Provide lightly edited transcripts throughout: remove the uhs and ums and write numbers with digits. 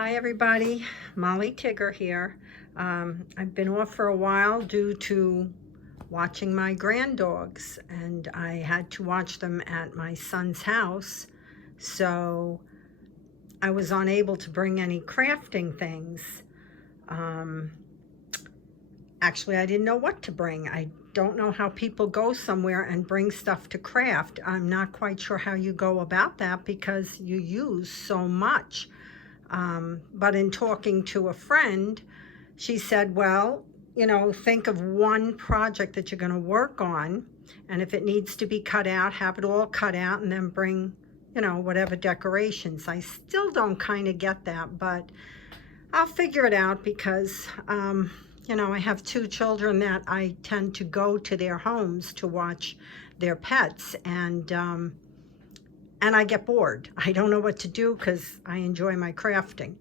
Hi everybody, Molly Tigger here. I've been off for a while due to watching my granddogs, and I had to watch them at my son's house, so I was unable to bring any crafting things. Actually, I didn't know what to bring. I don't know how people go somewhere and bring stuff to craft. I'm not quite sure how you go about that because you use so much. But in talking to a friend, she said, well, think of one project that you're going to work on. And if it needs to be cut out, have it all cut out and then bring, whatever decorations. I still don't kind of get that, but I'll figure it out because, I have two children that I tend to go to their homes to watch their pets, and I get bored. I don't know what to do because I enjoy my crafting.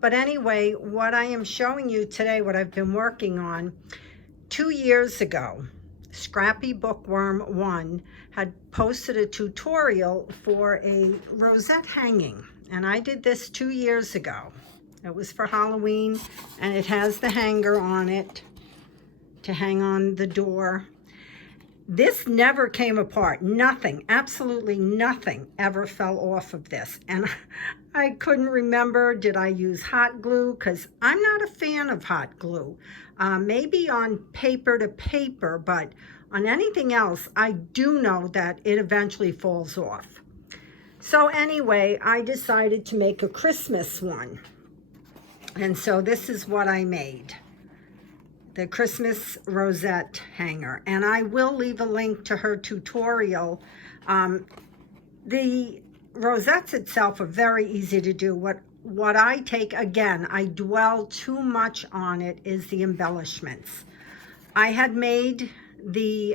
But anyway, what I am showing you today, what I've been working on, 2 years ago, Scrappy Bookworm 1 had posted a tutorial for a rosette hanging. And I did this 2 years ago. It was for Halloween, and it has the hanger on it to hang on the door. This never came apart. Nothing, absolutely nothing ever fell off of this. And I couldn't remember, did I use hot glue? Because I'm not a fan of hot glue. Maybe on paper to paper, but on anything else, I do know that it eventually falls off. So anyway, I decided to make a Christmas one. And so this is what I made. The Christmas rosette hanger, and I will leave a link to her tutorial. The rosettes itself are very easy to do. What I take, again, I dwell too much on it, is the embellishments. I had made the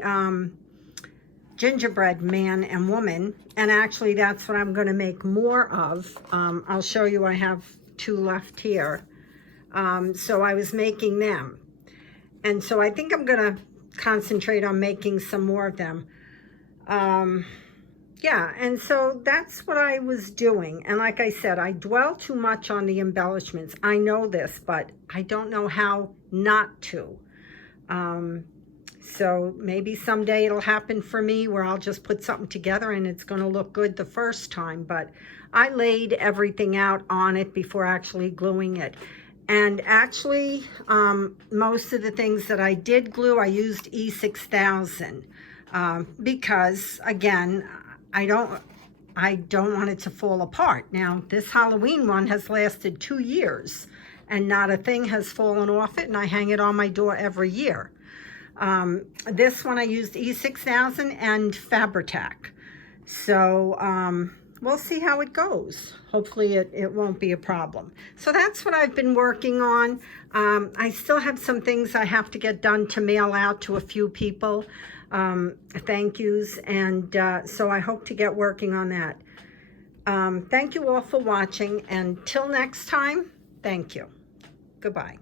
gingerbread man and woman, and actually that's what I'm going to make more of. I'll show you, I have 2 left here. So I was making them. And so I think I'm going to concentrate on making some more of them. Yeah, and so that's what I was doing. And like I said, I dwell too much on the embellishments. I know this, but I don't know how not to. So maybe someday it'll happen for me where I'll just put something together and it's going to look good the first time. But I laid everything out on it before actually gluing it. And actually, most of the things that I did glue, I used E6000 because, again, I don't want it to fall apart. Now, this Halloween one has lasted 2 years, and not a thing has fallen off it, and I hang it on my door every year. This one I used E6000 and Fabri-Tac. So, we'll see how it goes. Hopefully it won't be a problem. So that's what I've been working on. I still have some things I have to get done to mail out to a few people. Thank yous. And so I hope to get working on that. Thank you all for watching. And till next time, thank you. Goodbye.